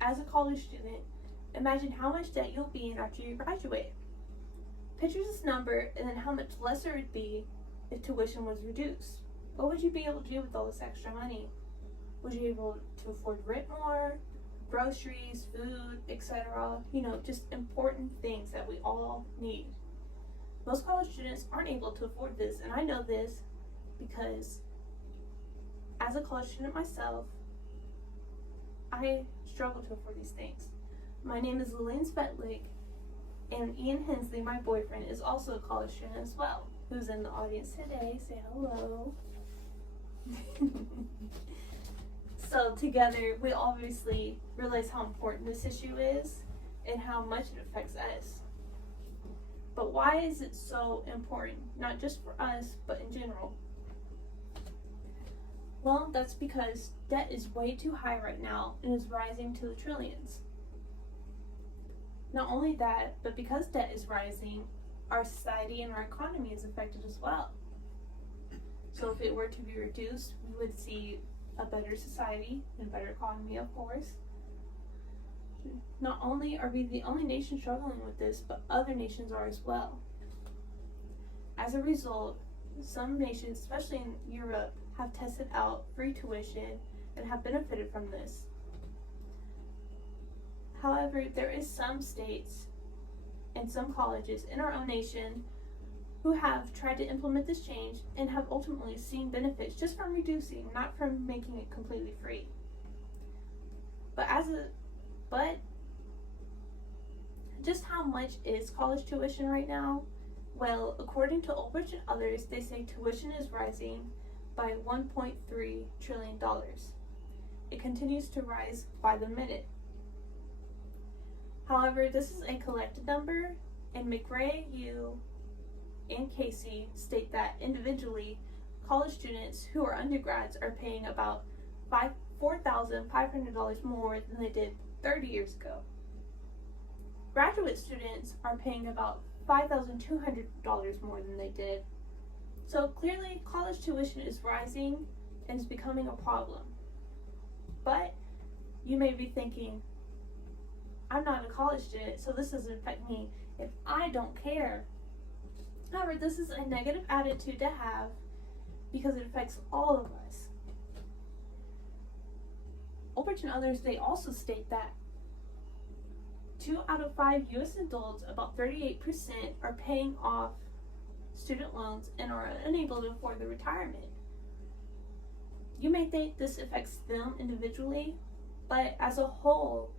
as a college student, imagine how much debt you'll be in after you graduate. Picture this number and then how much lesser it'd be if tuition was reduced. What would you be able to do with all this extra money? Would you be able to afford rent more, groceries, food, etc.? Just important things that we all need. Most college students aren't able to afford this, and I know this because as a college student myself, I struggle to afford these things. My name is Lillian Svetlik, and Ian Hensley, my boyfriend, is also a college student as well, who's in the audience today. Say hello. So together, we obviously realize how important this issue is and how much it affects us. But why is it so important? Not just for us, but in general. Well, that's because debt is way too high right now and is rising to the trillions. Not only that, but because debt is rising, our society and our economy is affected as well. So if it were to be reduced, we would see a better society and a better economy, of course. Not only are we the only nation struggling with this, but other nations are as well. As a result, some nations, especially in Europe, have tested out free tuition and have benefited from this. However, there is some states and some colleges in our own nation who have tried to implement this change and have ultimately seen benefits just from reducing, not from making it completely free. But just how much is college tuition right now? Well, according to Ulbricht and others, they say tuition is rising by $1.3 trillion. It continues to rise by the minute. However, this is a collected number, and McRae, Yu, and Casey state that individually, college students who are undergrads are paying about $4,500 more than they did 30 years ago. Graduate students are paying about $5,200 more than they did. So clearly, college tuition is rising and is becoming a problem. But you may be thinking, I'm not a college student, so this doesn't affect me, and I don't care. However, this is a negative attitude to have because it affects all of us. Ulbricht and others, they also state that 2 out of 5 U.S. adults, about 38%, are paying off student loans and are unable to afford their retirement. You may think this affects them individually, but as a whole,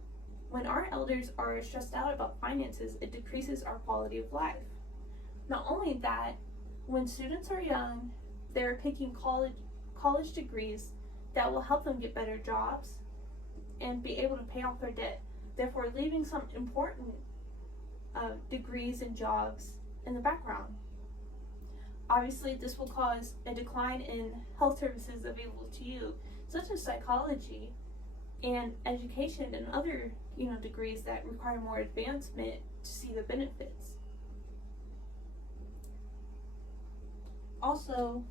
when our elders are stressed out about finances, it decreases our quality of life. Not only that, when students are young, they're picking college degrees that will help them get better jobs and be able to pay off their debt, therefore leaving some important degrees and jobs in the background. Obviously, this will cause a decline in health services available to you, such as psychology and education and other degrees that require more advancement to see the benefits. Also,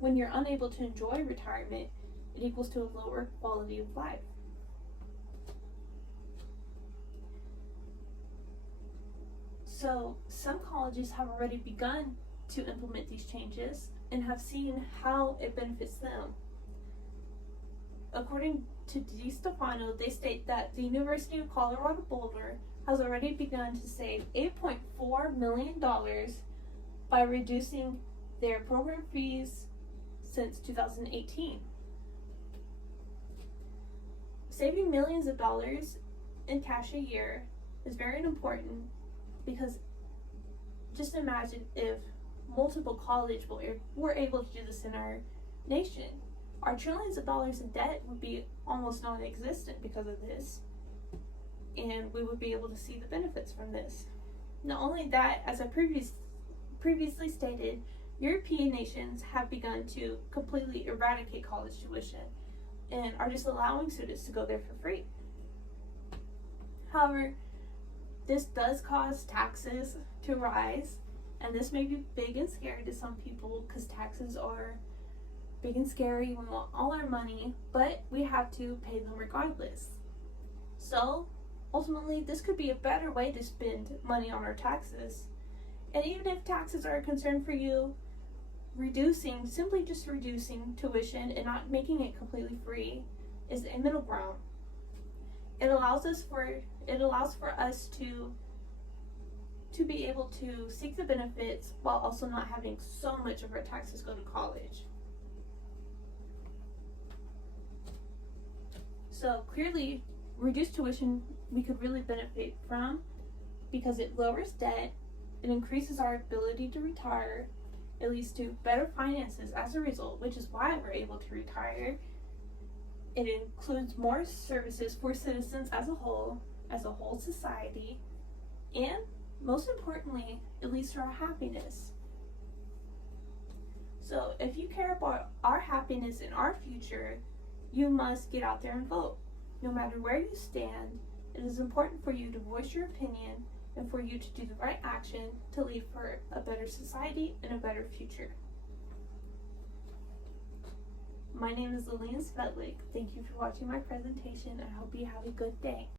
when you're unable to enjoy retirement, it equals to a lower quality of life. So some colleges have already begun to implement these changes and have seen how it benefits them. According to DiStefano, they state that the University of Colorado Boulder has already begun to save $8.4 million by reducing their program fees since 2018. Saving millions of dollars in cash a year is very important because just imagine if multiple colleges were able to do this in our nation. Our trillions of dollars in debt would be almost non-existent because of this, and we would be able to see the benefits from this. Not only that, as I previously stated, European nations have begun to completely eradicate college tuition and are just allowing students to go there for free. However, this does cause taxes to rise, and this may be big and scary to some people because taxes are big and scary. We want all our money, but we have to pay them regardless. So, ultimately, this could be a better way to spend money on our taxes. And even if taxes are a concern for you, simply just reducing tuition and not making it completely free is a middle ground. It allows for us to be able to seek the benefits while also not having so much of our taxes go to college. So clearly, reduced tuition we could really benefit from because it lowers debt, it increases our ability to retire, it leads to better finances as a result, which is why we're able to retire. It includes more services for citizens as a whole society, and most importantly, it leads to our happiness. So if you care about our happiness and our future, you must get out there and vote. No matter where you stand, it is important for you to voice your opinion and for you to do the right action to lead for a better society and a better future. My name is Lillian Svetlik. Thank you for watching my presentation. I hope you have a good day.